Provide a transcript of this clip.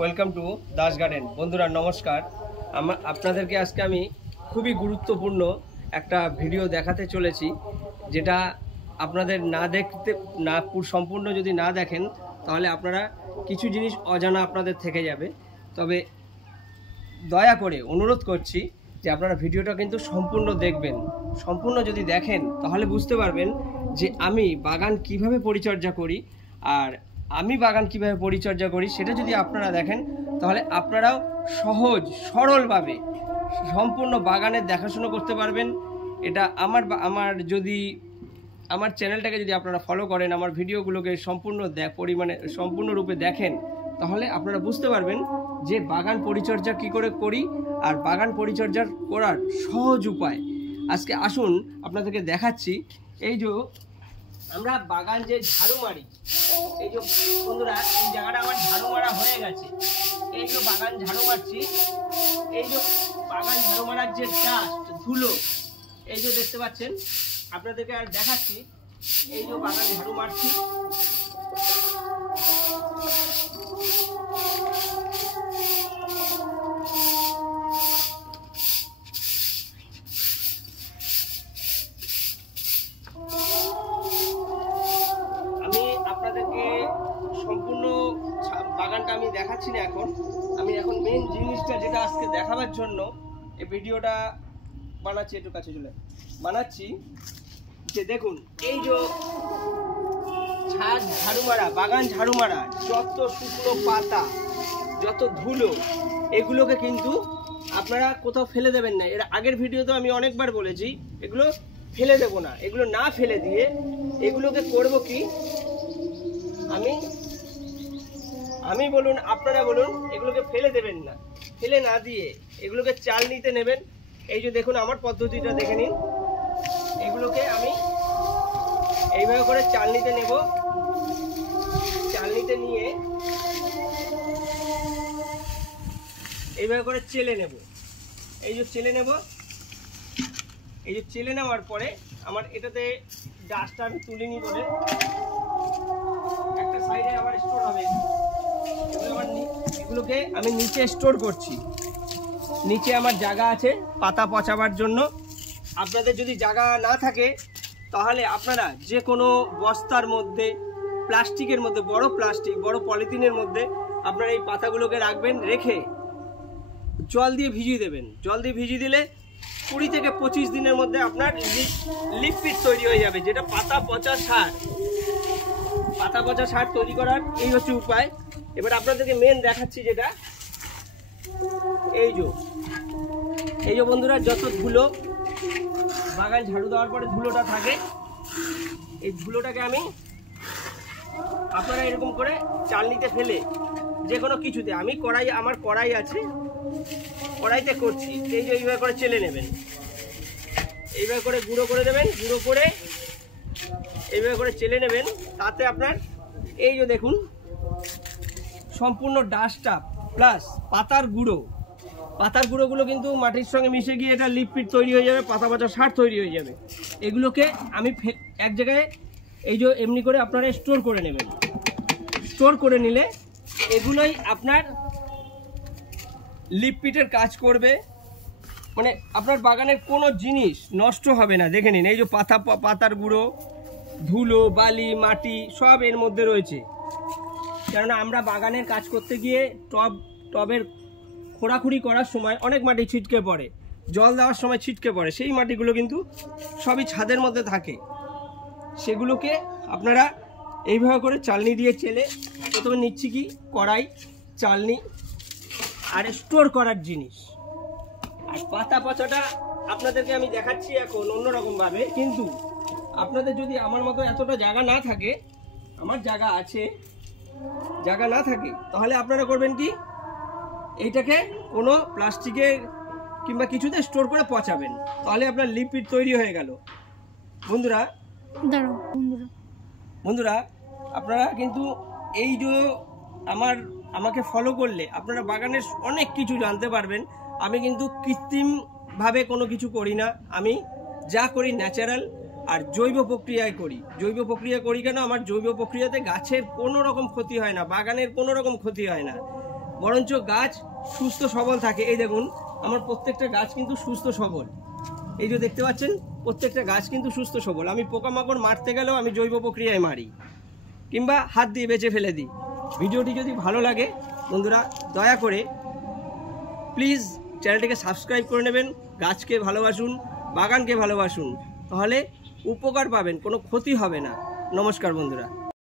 Welcome to Das garden. বন্ধুরা নমস্কার। আপনাদেরকে আজকে আমি খুবই গুরুত্বপূর্ণ একটা ভিডিও দেখাতে চলেছি, যেটা আপনাদের সম্পূর্ণ যদি না দেখেন তাহলে আপনারা কিছু জিনিস অজানা আপনাদের থেকে যাবে। তবে দয়া করে অনুরোধ করছি যে আপনারা ভিডিওটা কিন্তু সম্পূর্ণ দেখবেন। সম্পূর্ণ যদি দেখেন তাহলে বুঝতে পারবেন যে আমি বাগান কিভাবে পরিচর্যা করি, আর আমি বাগান কিভাবে পরিচর্যা করি সেটা যদি আপনারা দেখেন তাহলে আপনারাও সহজ সরলভাবে সম্পূর্ণ বাগানের দেখাশোনা করতে পারবেন। এটা আমার চ্যানেলটাকে যদি আপনারা ফলো করেন, আমার ভিডিওগুলোকে সম্পূর্ণরূপে দেখেন, তাহলে আপনারা বুঝতে পারবেন যে বাগান পরিচর্যা কি করে করি আর বাগান পরিচর্যা করার সহজ উপায়। আজকে আসুন আপনাদেরকে দেখাচ্ছি। এই যে আমরা বাগান যে ঝাড়ু মারি, এই যে বন্ধুরা এই জায়গাটা আমার ঝাড়ু মারা হয়ে গেছে। এই যে বাগান ঝাড়ু মারছি, এই যে বাগান ঝাড়ু মারার যে ডাস্ট ধুলো, এই যে দেখতে পাচ্ছেন, আপনাদেরকে আর দেখাচ্ছি। এই যে বাগান ঝাড়ু মারছি, আমি আপনাদেরকে সম্পূর্ণ বাগানটা আমি দেখাচ্ছি না। আমি এখন মেন জিনিসটা যেটা আজকে দেখাবার জন্য এই ভিডিওটা বানাচ্ছি, একটু কাছে চলে বানাচ্ছি, যে দেখুন এই যে ঝাড়ু মারা, বাগান ঝাড়ু মারা যত শুকনো পাতা, যত ধুলো, এগুলোকে কিন্তু আপনারা কোথাও ফেলে দেবেন না। এর আগের ভিডিওতে আমি অনেকবার বলেছি এগুলো ফেলে দেব না। এগুলো না ফেলে দিয়ে এগুলোকে করব কি, আমি বলুন আপনারা বলুন, এগুলোকে ফেলে দেবেন না। ফেলে না দিয়ে এগুলোকে চালনিতে নেবেন। এই যে দেখুন আমার পদ্ধতিটা দেখে নিন। এগুলোকে আমি এইভাবে করে চালনিতে নেব। চালনিতে নিয়ে এইভাবে করে চেলে নেব। এই যে চেলে নেব, এই যে চেলে নেওয়ার পরে আমার এটাতে ডাস্টটা আমি তুলিনি বলে একটা সাইডে আবার স্টোর হবে। এগুলোকে আমি নিচে স্টোর করছি। নিচে আমার জায়গা আছে পাতা পচাবার জন্য। আপনাদের যদি জায়গা না থাকে তাহলে আপনারা যে কোনো বস্তার মধ্যে, প্লাস্টিকের মধ্যে, বড় পলিথিনের মধ্যে আপনারা এই পাতাগুলোকে রাখবেন। রেখে জল দিয়ে ভিজিয়ে দেবেন। জল দিয়ে ভিজিয়ে দিলে 20 থেকে 25 দিনের মধ্যে আপনার লিকুইড তৈরি হয়ে যাবে, যেটা পাতা পচা সার। পাতা পচা সার তৈরি করার এই হচ্ছে উপায়। এবার আপনাদেরকে মেন দেখাচ্ছি যেটা, এই যে বন্ধুরা যত ধুলো বাগান ঝাড়ু দেওয়ার পরে ধুলোটা থাকে, এই ধুলোটাকে আমি আপনারা এরকম করে চালনিতে ফেলে যে কোনো কিছুতে, আমার কড়াই আছে, কড়াইতে করছি। এই যে এইভাবে করে চেলে নেবেন, এইভাবে করে গুঁড়ো করে দেবেন। গুঁড়ো করে এইভাবে করে চেলে নেবেন। তাতে আপনার এই যে দেখুন সম্পূর্ণ ডাস্টটা প্লাস পাতার গুঁড়োগুলো কিন্তু মাটির সঙ্গে মিশে গিয়ে এটা লিকুইড তৈরি হয়ে যাবে, পাতা পচা সার তৈরি হয়ে যাবে। এগুলোকে আমি এক জায়গায় এই যে এমনি করে আপনারা স্টোর করে নেবেন। স্টোর করে নিলে এগুলোই আপনার লিকুইডের কাজ করবে, মানে আপনার বাগানের কোনো জিনিস নষ্ট হবে না। দেখে নিন এই যে পাতার গুঁড়ো, ধুলো, বালি, মাটি সব এর মধ্যে রয়েছে। কেননা আমরা বাগানের কাজ করতে গিয়ে টবের খোঁড়াখুড়ি করার সময় অনেক মাটি ছিটকে পড়ে, জল দেওয়ার সময় ছিটকে পড়ে। সেই মাটিগুলো কিন্তু সবই ছাদের মধ্যে থাকে। সেগুলোকে আপনারা এইভাবে করে চালনি দিয়ে চেলে, প্রথমে নিচ্ছি কি কড়াই, চালনি আর স্টোর করার জিনিস। আর পাতা পচাটা আপনাদেরকে আমি দেখাচ্ছি এখন অন্যরকমভাবে। কিন্তু আপনাদের যদি আমার মতো এতটা জায়গা না থাকে, আমার জায়গা আছে, জায়গা না থাকে, তাহলে আপনারা করবেন কি, এইটাকে কোনো প্লাস্টিকে কিংবা কিছুতে স্টোর করে পচাবেন। তাহলে আপনার লিকুইড তৈরি হয়ে গেল। বন্ধুরা আপনারা কিন্তু এই যে আমাকে ফলো করলে আপনারা বাগানের অনেক কিছু জানতে পারবেন। আমি কিন্তু কৃত্রিমভাবে কোনো কিছু করি না। আমি যা করি ন্যাচারাল। আর জৈব প্রক্রিয়ায় করি। জৈব প্রক্রিয়া করি কেন? আমার জৈব প্রক্রিয়াতে গাছের কোনো রকম ক্ষতি হয় না, বাগানের কোনো রকম ক্ষতি হয় না, বরঞ্চ গাছ সুস্থ সবল থাকে। এই দেখুন আমার প্রত্যেকটা গাছ কিন্তু সুস্থ সবল, এই যে দেখতে পাচ্ছেন প্রত্যেকটা গাছ কিন্তু সুস্থ সবল। আমি পোকামাকড় মারতে গেলেও আমি জৈব প্রক্রিয়ায় মারি, কিংবা হাত দিয়ে বেঁচে ফেলে দিই। ভিডিওটি যদি ভালো লাগে বন্ধুরা, দয়া করে প্লিজ চ্যানেলটিকে সাবস্ক্রাইব করে নেবেন। গাছকে ভালোবাসুন, বাগানকে ভালোবাসুন, তাহলে উপকার পাবেন, কোনো ক্ষতি হবে না। নমস্কার বন্ধুরা।